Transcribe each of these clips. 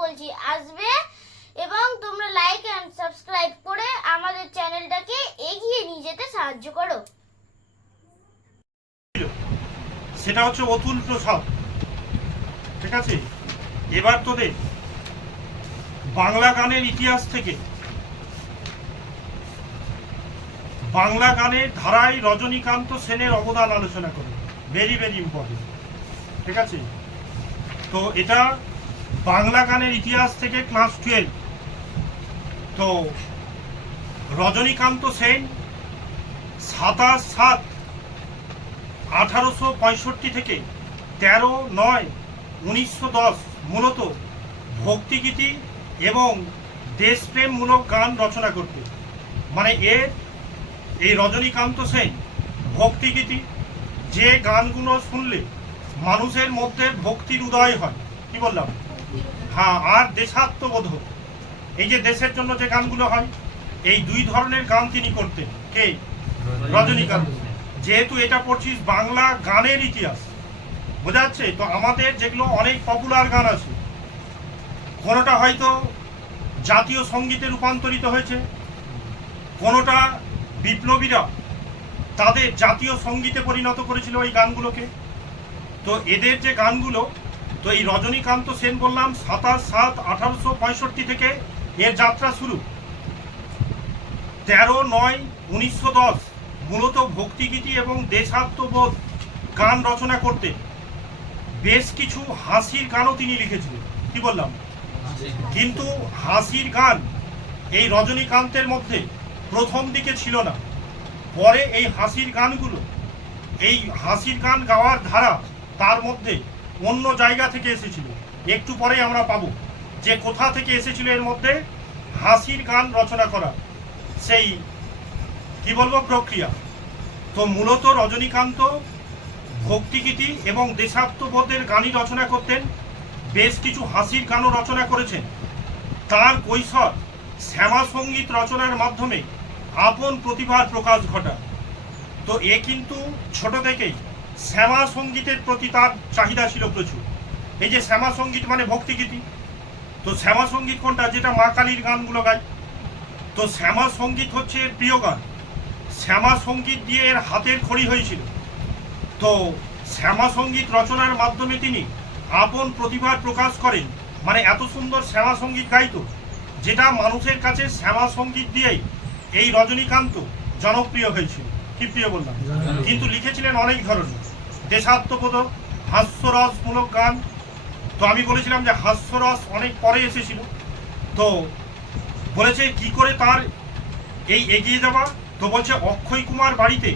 বলছি আসবে, এবং তোমরা লাইক এন্ড সাবস্ক্রাইব করে আমাদের চ্যানেলটাকে এগিয়ে নিয়ে যেতে সাহায্য করো। সেটা হচ্ছে অতুল প্রসাদ। ঠিক আছে, এবার তোদের বাংলা গানের ইতিহাস থেকে বাংলা গানের ধারায় রজনীকান্ত সেনের অবদান আলোচনা করবে। Very very important. ঠিক আছে, তো এটা বাংলা গানের ইতিহাস থেকে ক্লাস 12। তো রজনীকান্ত সেন 27/7/1865 থেকে 13/9/1910 মূলত ভক্তিগীতি এবং দেশপ্রেমমূলক গান রচনা করতে। মানে এই রজনীকান্ত সেন ভক্তিগীতি, যে গানগুলো শুনলে মানুষের মধ্যে ভক্তির উদয় হয়, কি বললাম, হ্যাঁ, আর দেশাত্মবোধ, এই যে দেশের জন্য যে গানগুলো হয়, এই দুই ধরনের গান তিনি করতেন। কে? রজনীকান্ত। যেহেতু এটা পড়ছিস বাংলা গানের ইতিহাস, বোঝা যাচ্ছে? তো আমাদের যেগুলো অনেক পপুলার গান আছে, কোনোটা হয়তো জাতীয় সঙ্গীতে রূপান্তরিত হয়েছে, কোনোটা বিপ্লবীরা তাদের জাতীয় সঙ্গীতে পরিণত করেছিল এই গানগুলোকে। তো এদের যে গানগুলো, তো এই রজনীকান্ত সেন বললাম 27/7/1865 থেকে এর যাত্রা শুরু। 13/9/1910 মূলত ভক্তিগীতি এবং দেশাত্মবোধ গান রচনা করতে। বেশ কিছু হাসির গানও তিনি লিখেছিলেন, কি বললাম, কিন্তু হাসির গান এই রজনীকান্তের মধ্যে প্রথম দিকে ছিল না। পরে এই হাসির গান গাওয়ার ধারা তার মধ্যে অন্য জায়গা থেকে এসেছিল। একটু পরে আমরা পাবো যে কোথা থেকে এসেছিল এর মধ্যে হাসির গান রচনা করা, সেই কি বলবো প্রক্রিয়া। তো মূলত রজনীকান্ত ভক্তিগীতি এবং দেশাত্মবোধের গানই রচনা করতেন। বেশ কিছু হাসির গানও রচনা করেছেন। তার কৈশোর শ্যামা সঙ্গীত রচনার মাধ্যমে আপন প্রতিভার প্রকাশ ঘটায়। তো এ কিন্তু ছোট থেকেই শ্যামা সঙ্গীতের প্রতি তার চাহিদা ছিল প্রচুর। এই যে শ্যামা সঙ্গীত মানে ভক্তিগীতি, তো শ্যামা সঙ্গীত কোনটা, যেটা মা কালীর গানগুলো গায়, তো শ্যামা সঙ্গীত হচ্ছে এর প্রিয় গান। শ্যামা সঙ্গীত দিয়ে এর হাতের খড়ি হয়েছিল। তো শ্যামা সঙ্গীত রচনার মাধ্যমে তিনি আপন প্রতিভার প্রকাশ করেন। মানে এত সুন্দর শ্যামা সঙ্গীত গাইতো, যেটা মানুষের কাছে শ্যামা সঙ্গীত দিয়েই এই রজনীকান্ত জনপ্রিয় হয়েছিল। কি প্রিয় বললাম, কিন্তু লিখেছিলেন অনেক ধরনের দেশাত্মবোধক হাস্যরসমূলক গান। তো আমি বলেছিলাম যে হাস্যরস অনেক পরে এসেছিল। তো বলেছে কি করে তার এই এগিয়ে যাওয়া, তো বলছে অক্ষয় কুমার বাড়িতে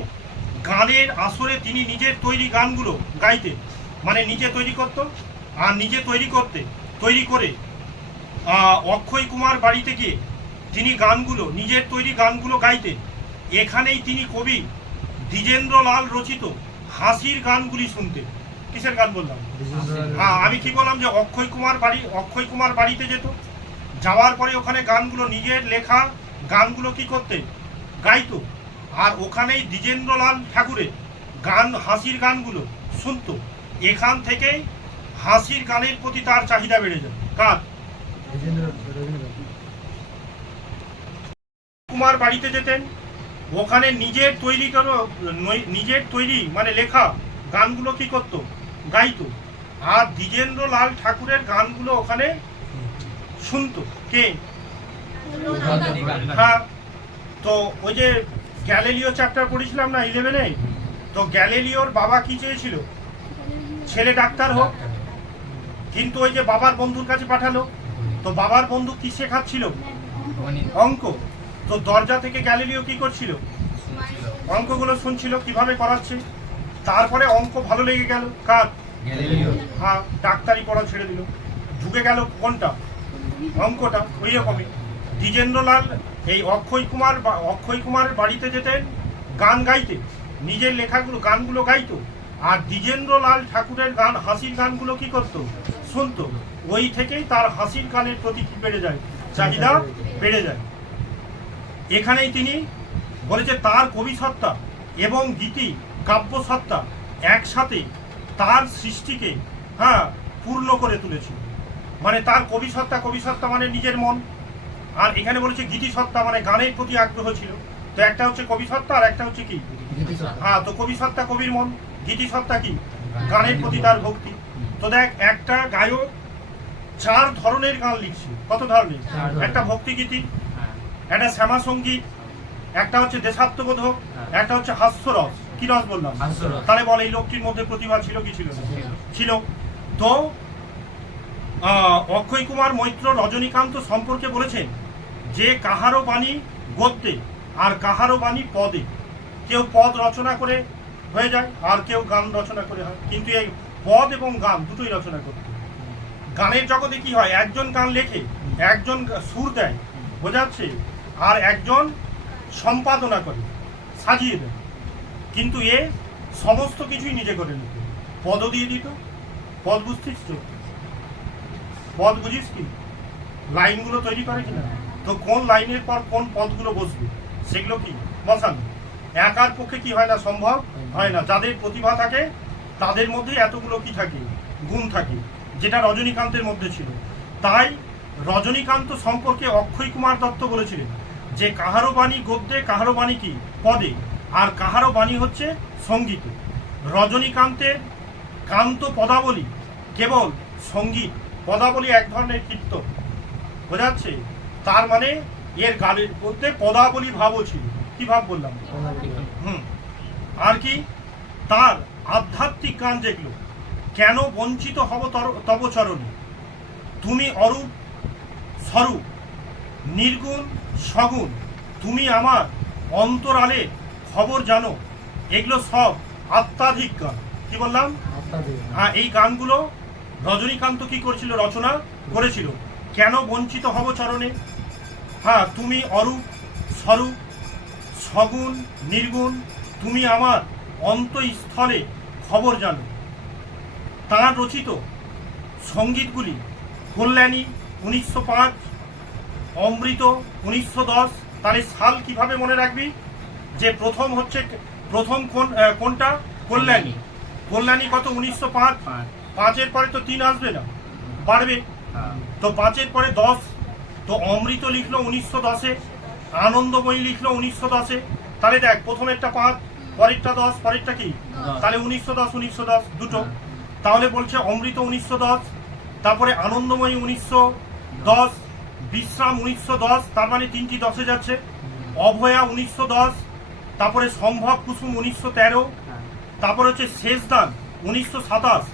গানের আসরে তিনি নিজের তৈরি গানগুলো গাইতেন। মানে নিজে তৈরি করত, আর নিজে তৈরি করে অক্ষয় কুমার বাড়িতে গিয়ে তিনি নিজের তৈরি গানগুলো গাইতেন। এখানেই তিনি কবি দ্বিজেন্দ্রলাল রচিত হাসির গানগুলি শুনতেন। কিসের গান বললাম? হ্যাঁ, আমি কি বললাম যে অক্ষয় কুমার বাড়িতে যেত, যাওয়ার পরে ওখানে গানগুলো নিজের লেখা গানগুলো কি করতেন, গাইতো। আর ওখানেই দ্বিজেন্দ্রলাল ঠাকুরের হাসির গানগুলো শুনতো। এখান থেকেই হাসির গানের প্রতি তার চাহিদা বেড়ে যায়। কার? কুমার বাড়িতে যেতেন, ওখানে নিজের তৈরি মানে লেখা গানগুলো কি করতো, গাইতো। আর দ্বিজেন্দ্রলাল ঠাকুরের গানগুলো ওখানে শুনতো। কে? হ্যাঁ, তো ওই যে গ্যালিলিও চ্যাপ্টার পড়েছিলাম না 11-এ, তো গ্যালিলিওর বাবা কি চেয়েছিল, ছেলে ডাক্তার হোক, কিন্তু ওই যে বাবার বন্ধুর কাছে পাঠালো। তো বাবার বন্ধু কি শেখাচ্ছিল? অঙ্ক। তো দরজা থেকে গ্যালিলিও কি করছিল, অঙ্কগুলো শুনছিল কিভাবে করাচ্ছে। তারপরে অঙ্ক ভালো লেগে গেল কার? হ্যাঁ, ডাক্তারি পড়া ছেড়ে দিল, ঢুকে গেল কোনটা, অঙ্কটা। ওই রকমই দ্বিজেন্দ্রলাল এই অক্ষয় কুমারের বাড়িতে যেতেন গান গাইতে, নিজের লেখাগুলো গানগুলো গাইতো। আর দ্বিজেন্দ্রলাল ঠাকুরের গান হাসির গানগুলো কি করতো, শুনতো। ওই থেকেই তার হাসির গানের প্রতি কি বেড়ে যায়, চাহিদা বেড়ে যায়। এখানেই তিনি বলেছে তার কবি সত্তা এবং গীতি কাব্য সত্তা একসাথে তার সৃষ্টিকে পূর্ণ করে তুলেছিল। মানে তার কবি সত্তা মানে নিজের মন। আর এখানে বলেছে গীতি সত্তা মানে গানের প্রতি আগ্রহ ছিল। তো একটা হচ্ছে কবি সত্তা আর একটা হচ্ছে কি, হ্যাঁ, তো কবি সত্তা কবির মন, গীতি সত্তা কি গানের প্রতি তার ভক্তি। তো দেখ, একটা গায়ক 4 ধরনের গান লিখছে। কত ধরনের? একটা ভক্তি গীতি, একটা শ্যামা সঙ্গীত, একটা হচ্ছে দেশাত্মবোধক, একটা হচ্ছে হাস্যরস। কি রস বললাম? তাহলে বল এই লোকটির মধ্যে প্রতিভা ছিল কি ছিল না? ছিল। তো অক্ষয় কুমার মৈত্র রজনীকান্ত সম্পর্কে বলেছেন যে কাহারও বাণী গদ্যে আর কাহারও বাণী পদে। কেউ পদ রচনা করে হয়ে যায় আর কেউ গান রচনা করে হয়, কিন্তু এই পদ এবং গান দুটোই রচনা করতে। গানের জগতে কি হয়, একজন গান লেখে, একজন সুর দেয়, বোঝাচ্ছে, আর একজন সম্পাদনা করে, সাজিয়ে দেয়। কিন্তু এ সমস্ত কিছুই নিজে করে নিত। পদও দিয়ে দিত। পদ বুঝছিস তো? পদ বুঝিস কি? লাইনগুলো তৈরি করে কিনা, তো কোন লাইনের পর কোন পদগুলো বসবে সেগুলো কি বসানো একার পক্ষে কি হয় না, সম্ভব হয় না। যাদের প্রতিভা থাকে তাদের মধ্যে এতগুলো কি থাকে, গুণ থাকে, যেটা রজনীকান্তের মধ্যে ছিল। তাই রজনীকান্ত সম্পর্কে অক্ষয় কুমার দত্ত বলেছিলেন যে কাহারও বাণী গদ্যে, কাহারও বাণী কি পদে, আর কাহারও বাণী হচ্ছে সঙ্গীত। রজনীকান্তের কান্ত পদাবলী কেবল সঙ্গীত, পদাবলী এক ধরনের কীর্তন, বোঝাচ্ছে। তার মানে এর গানের মধ্যে পদাবলী ভাবও ছিল। কি ভাব বললাম? আর কি তার আধ্যাত্মিক গান যেগুলো, কেন বঞ্চিত হব তব চরণে, তুমি অরূপ স্বরূপ, নির্গুণ সগুণ, তুমি আমার অন্তরালে খবর জানো, এগুলো সব আত্মাধিক গান। কি বললাম? হ্যাঁ, এই গানগুলো রজনীকান্ত কি করেছিল, রচনা করেছিল। কেন বঞ্চিত হব চরণে, হ্যাঁ, তুমি অরূপ স্বরূপ, সগুণ নির্গুণ, তুমি আমার অন্তঃস্থলে খবর জানো। তাঁর রচিত সঙ্গীতগুলি কল্যাণী 1905, অমৃত 1910। তাহলে সাল কিভাবে মনে রাখবি, যে প্রথম হচ্ছে প্রথম কোনটা, কল্যাণী। কল্যাণী কত? 1905। 5-এর পরে তো 3 আসবে না, বাড়বে, তো 5-এর পরে 10। তো অমৃত লিখলো 1910-এ, আনন্দময়ী লিখলো 1910-এ। তাহলে দেখ, প্রথমেরটা 5, পরেরটা 10, পরেরটা কি, তাহলে 1910 দুটো। তাহলে বলছে অমৃত 1910, তারপরে আনন্দময়ী 1910, বিশ্রাম 1910, তার মানে 3টি 10-এ যাচ্ছে। অভয়া 1910, তারপরে সম্ভব কুসুম 1913, তারপরে হচ্ছে শেষ দান 1927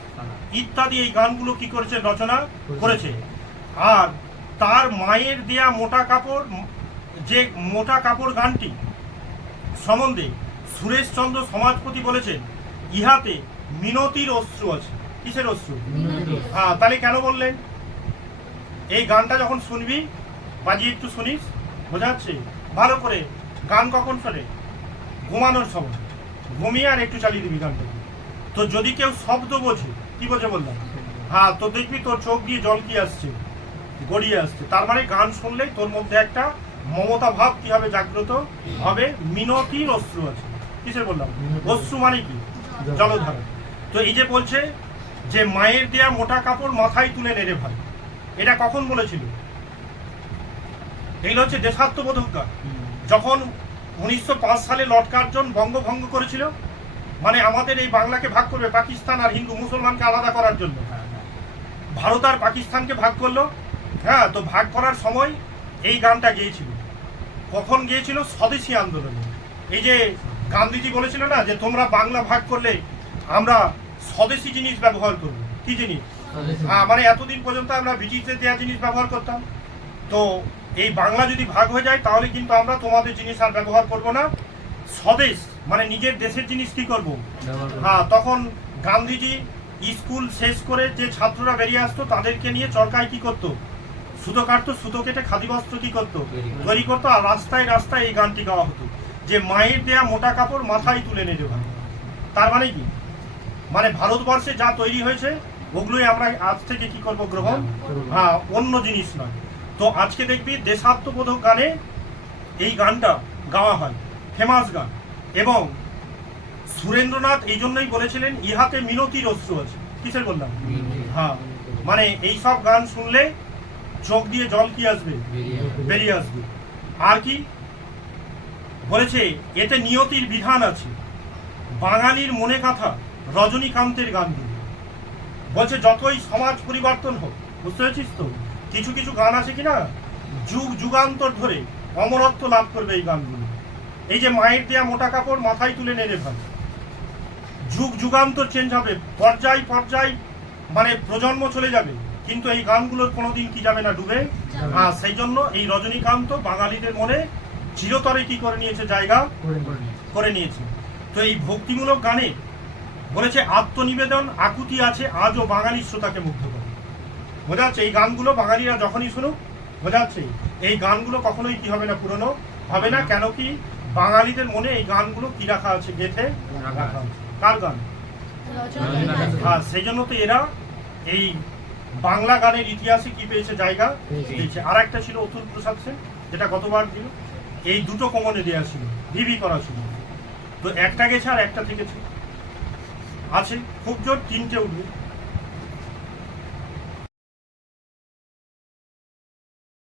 ইত্যাদি। এই গানগুলো কি করেছে, রচনা করেছে। আর তার মায়ের দেয়া মোটা কাপড়, যে মোটা কাপড় গানটি সম্বন্ধে সুরেশচন্দ্র সমাজপতি বলেছেন ইহাতে মিনতির অশ্রু আছে। কিসের অশ্রু? হ্যাঁ, তাহলে কেন বললেন? এই গানটা যখন শুনবি, বাজিয়ে একটু শুনিস, বোঝা যাচ্ছে ভালো করে। গান কখন শোনে? ঘুমানোর সময়। ঘুমিয়ে আর একটু চালিয়ে দিবি গানটাকে। তো যদি কেউ শব্দ বোঝে, কি বোঝে বললাম, হ্যাঁ, তো দেখবি তোর চোখ দিয়ে জল কি আসছে, গড়িয়ে আসছে। তার মানে গান শুনলেই তোর মধ্যে একটা মমতা ভাব কি হবে, জাগ্রত হবে। মিনতির অশ্রু আছে। কিসের বললাম? অশ্রু মানে কি, জলধারা। তো এই যে বলছে যে মায়ের দেয়া মোটা কাপড় মাথায় তুলে নেড়ে ভাই, এটা কখন বলেছিল? এইগুলো হচ্ছে দেশাত্মবোধক গান। যখন 1905 সালে লর্ড কার্জন বঙ্গভঙ্গ করেছিল, মানে আমাদের এই বাংলাকে ভাগ করবে, পাকিস্তান আর হিন্দু মুসলমানকে আলাদা করার জন্য ভারত আর পাকিস্তানকে ভাগ করলো। হ্যাঁ, তো ভাগ করার সময় এই গানটা গেয়েছিল। কখন গিয়েছিল? স্বদেশী আন্দোলনে। এই যে গান্ধীজি বলেছিল না যে তোমরা বাংলা ভাগ করলে আমরা স্বদেশী জিনিস ব্যবহার করব। কি জিনিস? হ্যাঁ, মানে এতদিন পর্যন্ত আমরা ব্রিটিশদের দেওয়া জিনিস ব্যবহার করতাম, তো এই বাংলা যদি ভাগ হয়ে যায় তাহলে কিন্তু আমরা তোমাদের জিনিস আর ব্যবহার করব না, স্বদেশ মানে নিজের দেশের জিনিস কি করব। হ্যাঁ, তখন গান্ধীজি স্কুল শেষ করে যে ছাত্ররা বেরিয়ে আসতো তাদেরকে নিয়ে চরকায় কি করতো, সুতো কাটতো, সুতো কেটে খাদি বস্ত্র কি করতো, তৈরি করতো। আর রাস্তায় রাস্তায় এই গানটি গাওয়া হতো যে মায়ের দেয়া মোটা কাপড় মাথায় তুলে নেবে ভাই। তার মানে কি, মানে ভারতবর্ষে যা তৈরি হয়েছে ওগুলোই আমরা আজ থেকে কি করব, গ্রহণ। হ্যাঁ, অন্য জিনিস নয়। তো আজকে দেখবি দেশাত্মবোধক গানে এই গানটা গাওয়া হয়, ফেমাস গান। এবং সুরেন্দ্রনাথ এই জন্যই বলেছিলেন ইহাতে মিনতির অশ্রু আছে। কিসের বললাম? হ্যাঁ, মানে এই সব গান শুনলে চোখ দিয়ে জল কি আসবে, বেরিয়ে আসবে। আর কি বলেছে, এতে নিয়তির বিধান আছে, বাঙালির মনে কথা রজনীকান্তের গানগুলো। বলছে যতই সমাজ পরিবর্তন হোক, বুঝতে পেরেছিস তো, কিছু কিছু গান আছে কিনা যুগ যুগান্তর ধরে অমরত্ব লাভ করবে এই গানগুলো। এই যে মায়ের দেয়া মোটা কাপড় মাথায় তুলে নেড়ে ভাই, যুগ যুগান্তর চেঞ্জ হবে, পর্যায় পর্যায় মানে প্রজন্ম চলে যাবে, কিন্তু এই গানগুলোর কোনোদিন কি যাবে না, ডুবে। আর সেই জন্য এই রজনীকান্ত বাঙালিদের মনে চিরতরে কি করে নিয়েছে, জায়গা করে নিয়েছে। তো এই ভক্তিমূলক গানে বলেছে আত্মনিবেদন আকুতি আছে আজও বাঙালি শ্রোতাকে মুগ্ধ করে। বোঝা যাচ্ছে এই গানগুলো বাঙালিরা যখনই শুনুক, বোঝা যাচ্ছে এই গানগুলো কখনোই কি হবে না, পুরনো হবে না। কেন কি বাঙালিদের মনে এই গানগুলো কি রাখা আছে, গেথে রাখা আছে। কার গান? হ্যাঁ, সেই জন্য তো এরা এই বাংলা গানের ইতিহাসে কি পেয়েছে, জায়গা পেয়েছে। আর একটা ছিল অতুল প্রসাদ সেন, যেটা গতবার দিল, এই দুটো কমনে দেওয়া ছিল, ভিভি করা ছিল। তো একটা গেছে আর একটা থেকেছে, আছে খুব জোর তিনটে উঠবে।